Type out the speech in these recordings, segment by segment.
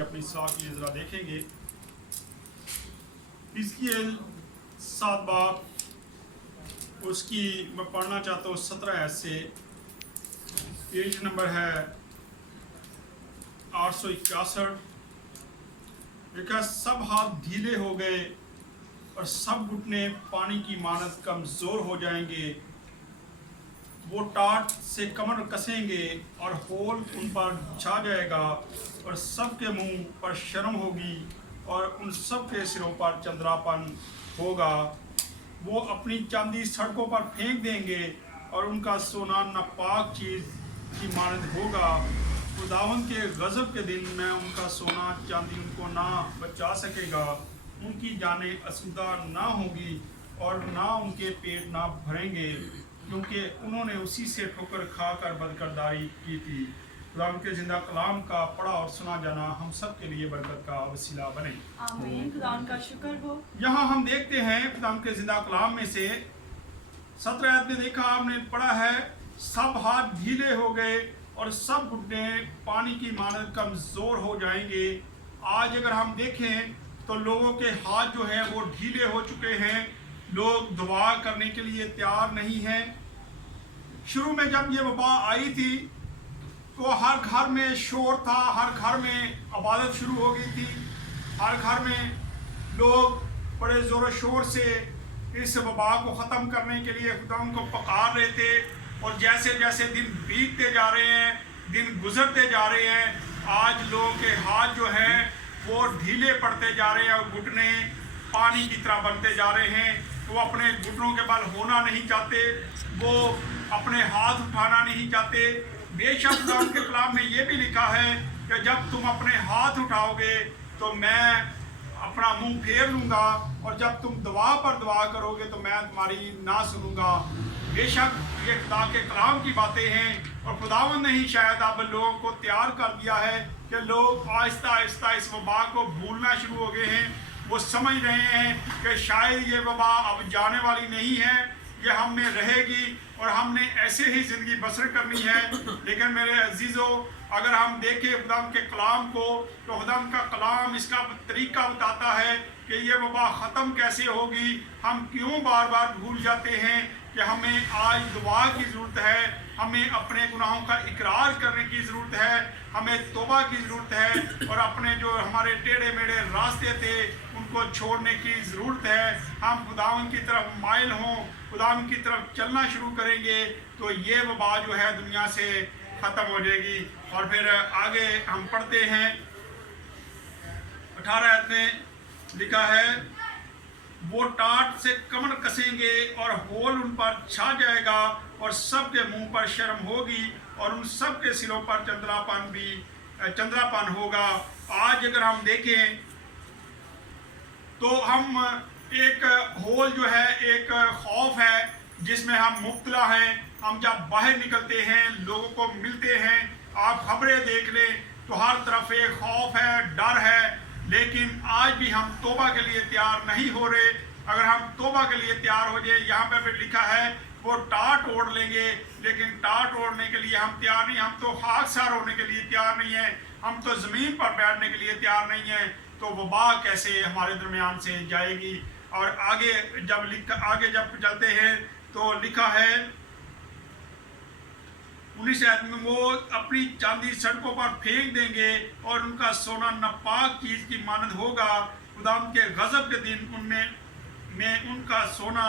अपनी सलाह के लिए ज़रा देखेंगे। हिजकिय्याह 7 बाब उसकी मैं पढ़ना चाहता हूँ 17 आयत से। पेज नंबर है 861। देखा, सब हाथ ढीले हो गए और सब घुटने पानी की मानद कमज़ोर हो जाएंगे। वो टाट से कमर कसेंगे और होल उन पर छा जाएगा और सबके मुंह पर शर्म होगी और उन सब के सिरों पर चंद्रापन होगा। वो अपनी चांदी सड़कों पर फेंक देंगे और उनका सोना नापाक चीज़ की मानद होगा। खुदावंद के गज़ब के दिन में उनका सोना चांदी उनको ना बचा सकेगा। उनकी जानें आसूदा ना होगी और ना उनके पेट ना भरेंगे, क्योंकि उन्होंने उसी से ठोकर खाकर बदकरदारी की थी। खुदावंद के जिंदा कलाम का पढ़ा और सुना जाना हम सब के लिए बरकत का वसीला बने। आमीन। खुदावंद का शुक्र हो। यहाँ हम देखते हैं खुदावंद के जिंदा कलाम में से 17 आयत में देखा आपने पढ़ा है, सब हाथ ढीले हो गए और सब घुटने पानी की मानद कमज़ोर हो जाएंगे। आज अगर हम देखें तो लोगों के हाथ जो है वो ढीले हो चुके हैं। लोग दुआ करने के लिए तैयार नहीं हैं। शुरू में जब ये वबा आई थी तो हर घर में शोर था, हर घर में इबादत शुरू हो गई थी, हर घर में लोग बड़े ज़ोर शोर से इस वबा को ख़त्म करने के लिए खुदा को पुकार रहे थे। और जैसे जैसे दिन बीतते जा रहे हैं, दिन गुजरते जा रहे हैं, आज लोगों के हाथ जो हैं वो ढीले पड़ते जा रहे हैं और घुटने पानी की तरह बनते जा रहे हैं। वो अपने घुटनों के बल होना नहीं चाहते, वो अपने हाथ उठाना नहीं चाहते। बेशक खुदा के कलाम में ये भी लिखा है कि जब तुम अपने हाथ उठाओगे तो मैं अपना मुंह फेर लूँगा और जब तुम दुआ पर दुआ करोगे तो मैं तुम्हारी ना सुनूंगा। बेशक ये खुदा के कलाम की बातें हैं और खुदावंद ने ही शायद अब लोगों को तैयार कर दिया है कि लोग आहिस्ता आहिस्ता इस वबा को भूलना शुरू हो गए हैं। वो समझ रहे हैं कि शायद ये वबा अब जाने वाली नहीं है, ये हम में रहेगी और हमने ऐसे ही ज़िंदगी बसर करनी है। लेकिन मेरे अजीज़ों, अगर हम देखें खुदाम के कलाम को तो खुदाम का कलाम इसका तरीका बताता है कि ये वबा ख़त्म कैसे होगी। हम क्यों बार बार भूल जाते हैं कि हमें आज दुआ की ज़रूरत है, हमें अपने गुनाहों का इकरार करने की ज़रूरत है, हमें तौबा की ज़रूरत है और अपने जो हमारे टेढ़े मेढ़े रास्ते थे उनको छोड़ने की ज़रूरत है। हम खुदावंद की तरफ माइल हों, खुदावंद की तरफ चलना शुरू करेंगे तो ये वबा जो है दुनिया से ख़त्म हो जाएगी। और फिर आगे हम पढ़ते हैं 18 आयत में लिखा है, वो टाट से कमर कसेंगे और होल उन पर छा जाएगा और सबके मुंह पर शर्म होगी और उन सब के सिरों पर चंद्रापन होगा। आज अगर हम देखें तो हम एक होल जो है, एक खौफ है जिसमें हम मुब्तला हैं। हम जब बाहर निकलते हैं, लोगों को मिलते हैं, आप खबरें देख लें तो हर तरफ एक खौफ है, डर है। लेकिन आज भी हम तौबा के लिए तैयार नहीं हो रहे। अगर हम तौबा के लिए तैयार हो जाए, यहाँ पे भी लिखा है वो टाट ओढ़ लेंगे, लेकिन टाट ओढ़ने के लिए हम तैयार नहीं। हम तो खाकसार होने के लिए तैयार नहीं है, हम तो ज़मीन पर बैठने के लिए तैयार नहीं है। तो वबा कैसे हमारे दरमियान से जाएगी। और आगे जब चलते हैं तो लिखा है 19 आयत में, वो अपनी चांदी सड़कों पर फेंक देंगे और उनका सोना नापाक चीज़ की मानद होगा। खुदावंद के गज़ब के दिन में उनका सोना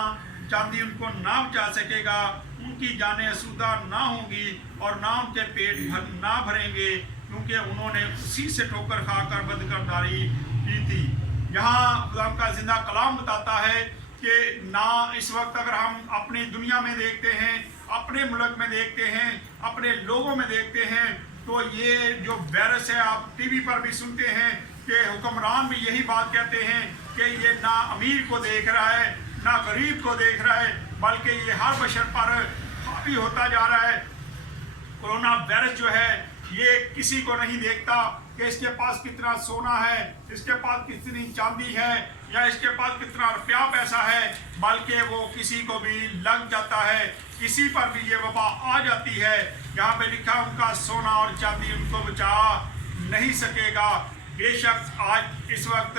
चांदी उनको ना बचा सकेगा। उनकी जानें आसूदा ना होंगी और ना उनके पेट ना भरेंगे, क्योंकि उन्होंने उसी से ठोकर खाकर बदकरदारी की थी। यहाँ खुदावंद का जिंदा कलाम बताता है कि ना इस वक्त अगर हम अपनी दुनिया में देखते हैं, अपने मुल्क में देखते हैं, अपने लोगों में देखते हैं, तो ये जो वायरस है आप टीवी पर भी सुनते हैं कि हुक्मरान भी यही बात कहते हैं कि ये ना अमीर को देख रहा है, ना गरीब को देख रहा है, बल्कि ये हर बशर पर हावी होता जा रहा है। कोरोना वायरस जो है ये किसी को नहीं देखता कि इसके पास कितना सोना है, इसके पास कितनी चांदी है या इसके पास कितना रुपया पैसा है, बल्कि वो किसी को भी लग जाता है, किसी पर भी ये वबा आ जाती है। यहाँ पे लिखा उनका सोना और चांदी उनको बचा नहीं सकेगा। बेशक आज इस वक्त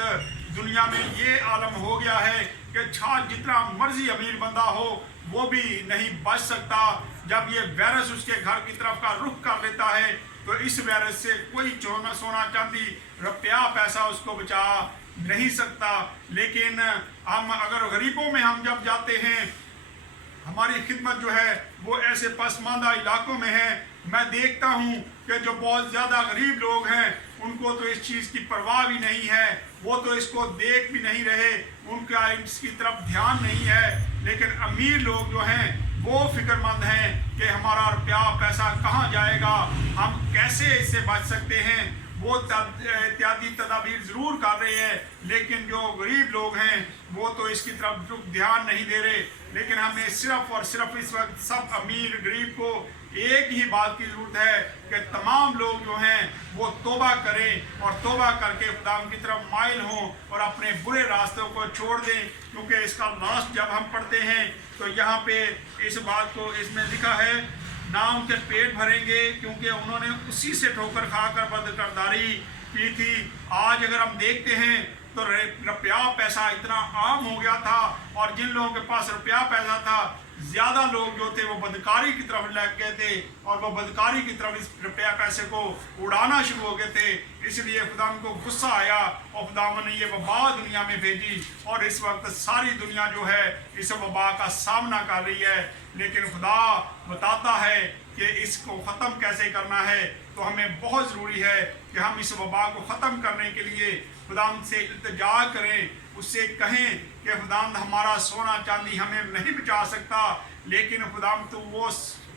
दुनिया में ये आलम हो गया है कि जितना मर्जी अमीर बंदा हो वो भी नहीं बच सकता। जब ये वायरस उसके घर की तरफ का रुख कर लेता है तो इस वायरस से कोई सोना चांदी रुपया पैसा उसको बचा नहीं सकता। लेकिन हम अगर गरीबों में हम जब जाते हैं, हमारी खिदमत जो है वो ऐसे पसमानदा इलाकों में है, मैं देखता हूँ कि जो बहुत ज़्यादा गरीब लोग हैं उनको तो इस चीज़ की परवाह भी नहीं है, वो तो इसको देख भी नहीं रहे, उनका इसकी तरफ ध्यान नहीं है। लेकिन अमीर लोग जो हैं वो फिक्रमंद हैं कि हमारा रुपया पैसा कहाँ जाएगा, हम कैसे इससे बच सकते हैं, वो इत्यादि तदाबीर ज़रूर कर रहे हैं। लेकिन जो गरीब लोग हैं वो तो इसकी तरफ ध्यान नहीं दे रहे। लेकिन हमें सिर्फ और सिर्फ इस वक्त सब अमीर गरीब को एक ही बात की ज़रूरत है कि तमाम लोग जो हैं वो तौबा करें और तौबा करके खुदा की तरफ माइल हों और अपने बुरे रास्तों को छोड़ दें। क्योंकि इसका लास्ट जब हम पढ़ते हैं तो यहाँ पे इस बात को इसमें लिखा है, ना उनके पेट भरेंगे क्योंकि उन्होंने उसी से ठोकर खाकर बदकिरदारी की थी। आज अगर हम देखते हैं तो रुपया पैसा इतना आम हो गया था और जिन लोगों के पास रुपया पैसा था ज़्यादा लोग जो थे वो बदकारी की तरफ लग गए थे और वो बदकारी की तरफ इस रुपया पैसे को उड़ाना शुरू हो गए थे। इसलिए खुदा को गुस्सा आया और खुदा ने ये वबा दुनिया में भेजी और इस वक्त सारी दुनिया जो है इस वबा का सामना कर रही है। लेकिन खुदा बताता है कि इसको ख़त्म कैसे करना है। तो हमें बहुत ज़रूरी है कि हम इस वबा को ख़त्म करने के लिए खुदा से इल्तिजा करें, उससे कहें कि खुदा हमारा सोना चांदी हमें नहीं बचा सकता, लेकिन खुदा तो वो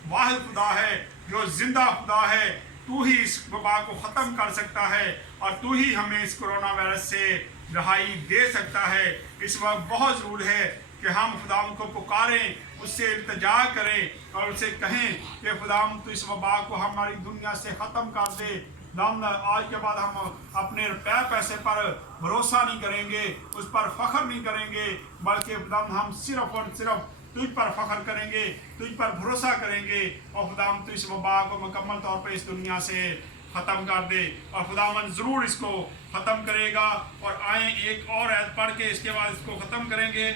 वाहिद खुदा है जो ज़िंदा खुदा है, तू ही इस वबा को ख़त्म कर सकता है और तू ही हमें इस कोरोना वायरस से रहाई दे सकता है। इस वक्त बहुत ज़रूरी है कि हम खुदा को पुकारें, उससे इल्तिजा करें और उससे कहें कि खुदा तो इस वबा को हमारी दुनिया से ख़त्म कर दे। आज के बाद हम अपने रुपये पैसे पर भरोसा नहीं करेंगे, उस पर फ़ख्र नहीं करेंगे, बल्कि हम सिर्फ और सिर्फ तुझ पर फ़ख्र करेंगे, तुझ पर भरोसा करेंगे। और खुदा तो इस वबा को मुकम्मल तौर पर इस दुनिया से ख़त्म कर दे और खुदावन ज़रूर इसको ख़त्म करेगा। और आए एक और आयत पढ़ के इसके बाद इसको ख़त्म करेंगे।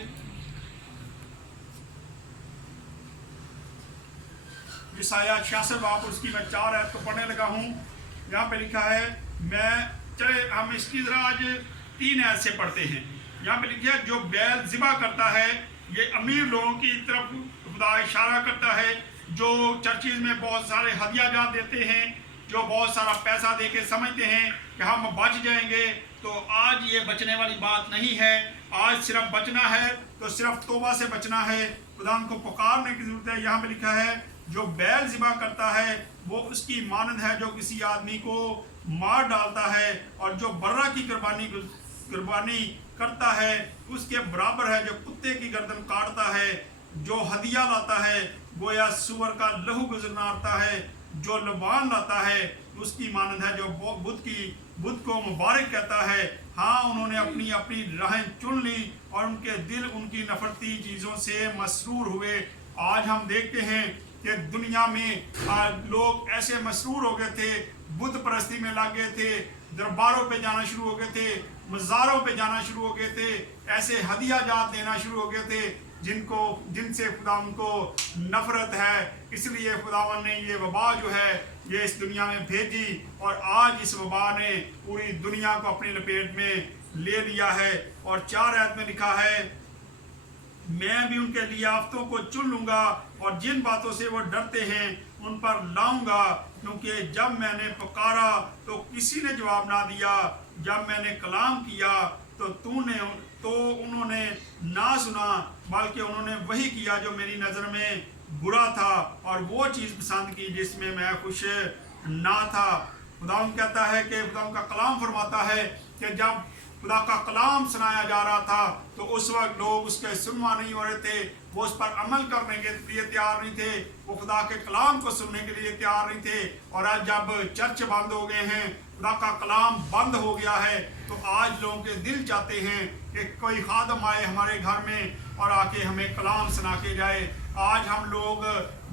यशायाह 66 बाब उसकी मैं 4 आयत को पढ़ने लगा हूँ। यहाँ पे लिखा है, चले हम इसकी ज़रा आज 3 आयत से पढ़ते हैं। यहाँ पे लिखा है, जो बैल ज़िबा करता है, ये अमीर लोगों की तरफ खुदा इशारा करता है, जो चर्चिज़ में बहुत सारे हदिया जात देते हैं, जो बहुत सारा पैसा दे के समझते हैं कि हम बच जाएंगे। तो आज ये बचने वाली बात नहीं है। आज सिर्फ बचना है तो सिर्फ तौबा से बचना है, खुदा को पुकारने की ज़रूरत है। यहाँ पे लिखा है, जो बैल ज़िबा करता है वो उसकी मानद है जो किसी आदमी को मार डालता है, और जो बर्रा की कुर्बानी करता है उसके बराबर है जो कुत्ते की गर्दन काटता है। जो हदिया लाता है गोया सुअर का लहू गुजरता है, जो लबान लाता है उसकी मानद है जो बुत को मुबारक कहता है। हाँ, उन्होंने अपनी अपनी राहें चुन ली और उनके दिल उनकी नफरती चीज़ों से मसरूर हुए। आज हम देखते हैं कि दुनिया में लोग ऐसे मसरूर हो गए थे, बुत परस्ती में लग गए थे, दरबारों पे जाना शुरू हो गए थे, मज़ारों पे जाना शुरू हो गए थे, ऐसे हदिया जात देना शुरू हो गए थे जिनसे खुदावन को नफरत है। इसलिए खुदावन ने ये वबा जो है ये इस दुनिया में भेजी और आज इस वबा ने पूरी दुनिया को अपनी लपेट में ले लिया है। और 4 आयत में लिखा है, मैं भी उनके लिए आफतों को चुन लूँगा और जिन बातों से वो डरते हैं उन पर लाऊंगा, क्योंकि जब मैंने पुकारा तो किसी ने जवाब ना दिया, जब मैंने कलाम किया तो उन्होंने ना सुना, बल्कि उन्होंने वही किया जो मेरी नज़र में बुरा था और वो चीज़ पसंद की जिसमें मैं खुश ना था। खुदावंद कहता है कि खुदावंद का कलाम फरमाता है कि जब खुदा का कलाम सुनाया जा रहा था तो उस वक्त लोग उसके सुनवा नहीं हो रहे थे, वो उस पर अमल करने के लिए तैयार नहीं थे, वो खुदा के कलाम को सुनने के लिए तैयार नहीं थे। और आज जब चर्च बंद हो गए हैं, खुदा का कलाम बंद हो गया है, तो आज लोगों के दिल चाहते हैं कि कोई खादम आए हमारे घर में और आके हमें कलाम सुना के जाए। آج ہم لوگ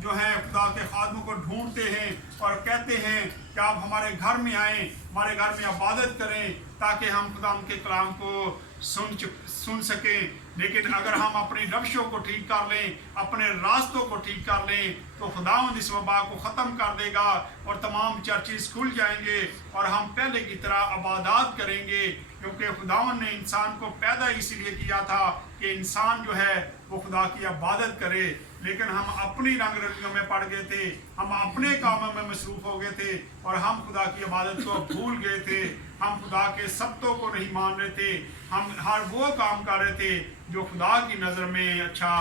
جو ہیں خدا کے خادموں کو ڈھونڈتے ہیں اور کہتے ہیں کہ آپ ہمارے گھر میں آئیں، ہمارے گھر میں عبادت کریں تاکہ ہم خدا کے کلام کو سن سکیں. لیکن اگر ہم اپنی روشوں کو ٹھیک کر لیں، اپنے راستوں کو ٹھیک کر لیں، تو خداوند اس وبا کو ختم کر دے گا اور تمام چرچز کھل جائیں گے اور ہم پہلے کی طرح عبادات کریں گے. کیونکہ خداوند نے انسان کو پیدا اسی لیے کیا تھا کہ انسان جو ہے وہ خدا کی عبادت کرے. لیکن ہم اپنی رنگ رنگیوں میں پڑ گئے تھے، ہم اپنے کاموں میں مصروف ہو گئے تھے اور ہم خدا کی عبادت کو بھول گئے تھے. ہم خدا کے سبتوں کو نہیں مان رہے تھے، ہم ہر وہ کام کر رہے تھے جو خدا کی نظر میں اچھا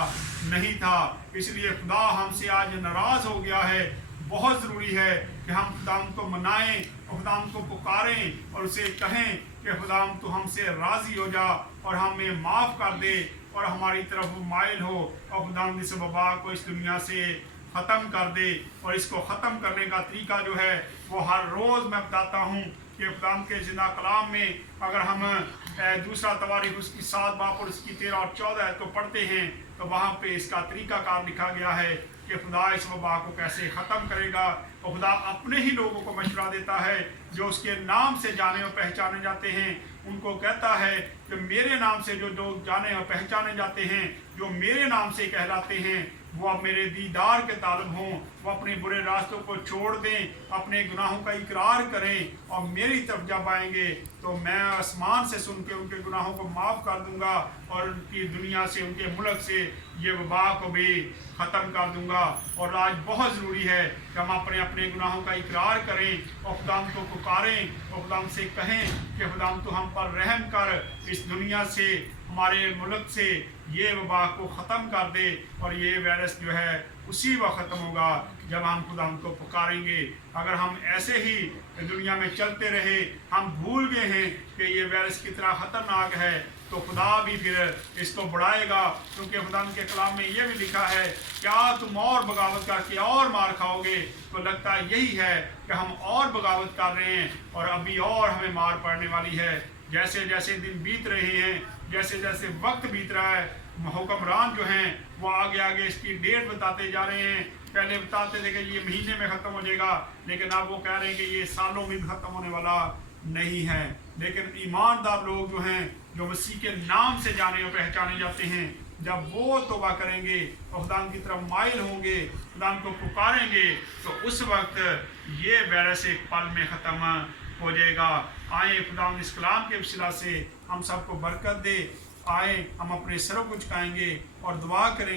نہیں تھا. اس لیے خدا ہم سے آج ناراض ہو گیا ہے. بہت ضروری ہے کہ ہم خدا کو منائیں اور خدا کو پکاریں اور اسے کہیں کہ خدا تو ہم سے راضی ہو جا اور ہمیں معاف کر دے اور ہماری طرف مائل ہو اور خدا اس وبا کو اس دنیا سے ختم کر دے. اور اس کو ختم کرنے کا طریقہ جو ہے وہ ہر روز میں بتاتا ہوں کہ خدا کے زندہ کلام میں اگر ہم دوسرا تواریخ اس کی 7 باب اور اس کی 13 اور 14 کو پڑھتے ہیں تو وہاں پہ اس کا طریقہ کار لکھا گیا ہے کہ خدا اس وبا کو کیسے ختم کرے گا. اور خدا اپنے ہی لوگوں کو مشورہ دیتا ہے جو اس کے نام سے جانے اور پہچانے جاتے ہیں. ان کو کہتا ہے کہ میرے نام سے جو لوگ جانے اور پہچانے جاتے ہیں، جو میرے نام سے کہلاتے ہیں، وہ اب میرے دیدار کے طالب ہوں، وہ اپنے برے راستوں کو چھوڑ دیں، اپنے گناہوں کا اقرار کریں اور میری طرف جب آئیں گے تو میں آسمان سے سن کے ان کے گناہوں کو معاف کر دوں گا اور ان کی دنیا سے، ان کے ملک سے یہ وبا کو بھی ختم کر دوں گا. اور آج بہت ضروری ہے کہ ہم اپنے گناہوں کا اقرار کریں اور خدا کو پکاریں اور خدا سے کہیں کہ خدا تو ہم پر رحم کر، اس دنیا سے، ہمارے ملک سے یہ وبا کو ختم کر دے. اور یہ وائرس جو ہے اسی وقت ختم ہوگا جب ہم خدا کو پکاریں گے. اگر ہم ایسے ہی دنیا میں چلتے رہے، ہم بھول گئے ہیں کہ یہ وائرس کتنا خطرناک ہے، تو خدا بھی پھر اس کو بڑھائے گا. کیونکہ خدا کے کلام میں یہ بھی لکھا ہے کیا تم اور بغاوت کر کے اور مار کھاؤ گے. تو لگتا یہی ہے کہ ہم اور بغاوت کر رہے ہیں اور ابھی اور ہمیں مار پڑنے والی ہے. جیسے جیسے دن بیت رہے ہیں، جیسے جیسے وقت بیت رہا ہے، حکمران جو ہیں وہ آگے آگے اس کی ڈیٹ بتاتے جا رہے ہیں. پہلے بتاتے تھے کہ یہ مہینے میں ختم ہو جائے گا، لیکن اب وہ کہہ رہے ہیں کہ یہ سالوں میں بھی ختم ہونے والا نہیں ہے. لیکن ایماندار لوگ جو ہیں، جو مسیح کے نام سے جانے اور پہچانے جاتے ہیں، جب وہ توبہ کریں گے اور خدا کی طرف مائل ہوں گے، خدا کو پکاریں گے، تو اس وقت یہ وائرس ایک پل میں ختم ہو جائے گا. آئیں خدا اس کلام کے وسیلہ سے ہم سب کو برکت دے. آئیں ہم اپنے سروں کو جھکائیں گے اور دعا کریں گے.